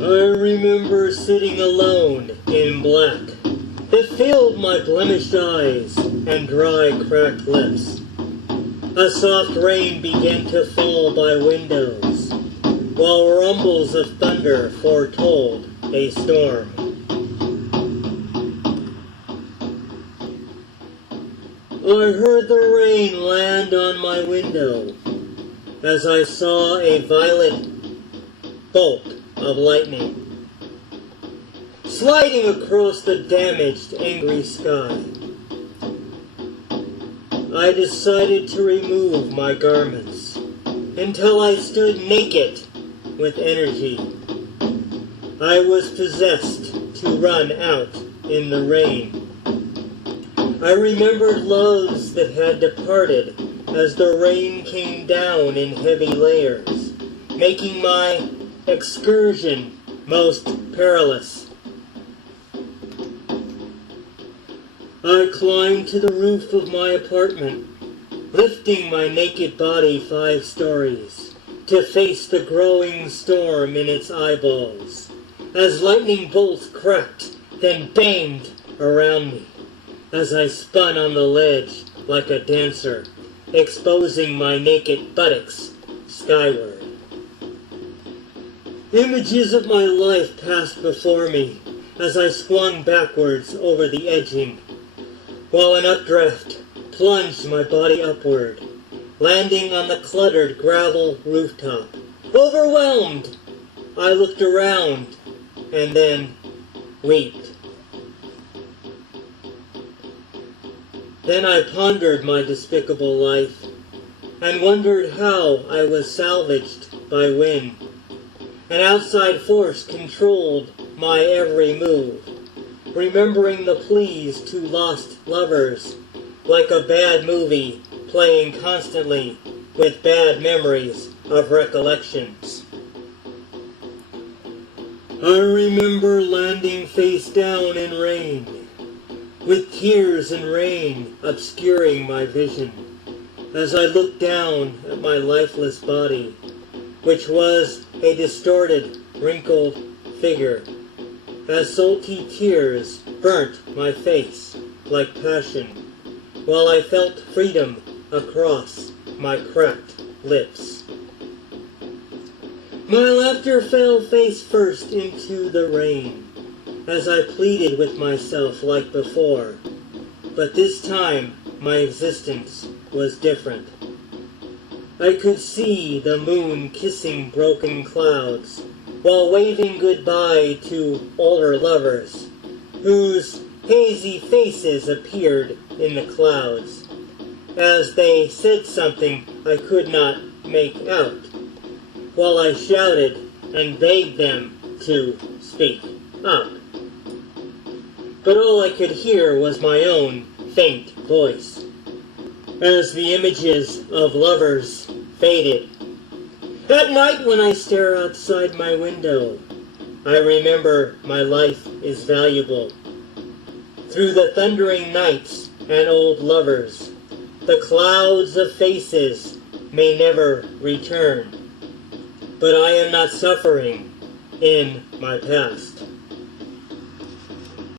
I remember sitting alone in black. It filled my blemished eyes and dry, cracked lips. A soft rain began to fall by windows, while rumbles of thunder foretold a storm. I heard the rain land on my window as I saw a violet bolt of lightning sliding across the damaged, angry sky. I decided to remove my garments until I stood naked with energy. I was possessed to run out in the rain. I remembered loves that had departed as the rain came down in heavy layers, making my excursion most perilous. I climbed to the roof of my apartment, lifting my naked body 5 stories to face the growing storm in its eyeballs, as lightning bolts cracked, then banged around me, as I spun on the ledge like a dancer, exposing my naked buttocks skyward. Images of my life passed before me as I swung backwards over the edging, while an updraft plunged my body upward, landing on the cluttered gravel rooftop. Overwhelmed, I looked around and then wept. Then I pondered my despicable life and wondered how I was salvaged by wind. An outside force controlled my every move, remembering the pleas to lost lovers, like a bad movie playing constantly with bad memories of recollections. I remember landing face down in rain, with tears and rain obscuring my vision, as I looked down at my lifeless body, which was a distorted, wrinkled figure, as salty tears burnt my face like passion, while I felt freedom across my cracked lips. My laughter fell face first into the rain, as I pleaded with myself like before, but this time my existence was different. I could see the moon kissing broken clouds, while waving goodbye to older lovers, whose hazy faces appeared in the clouds, as they said something I could not make out, while I shouted and begged them to speak up. But all I could hear was my own faint voice, as the images of lovers faded. At night when I stare outside my window, I remember my life is valuable. Through the thundering nights and old lovers, the clouds of faces may never return, but I am not suffering in my past.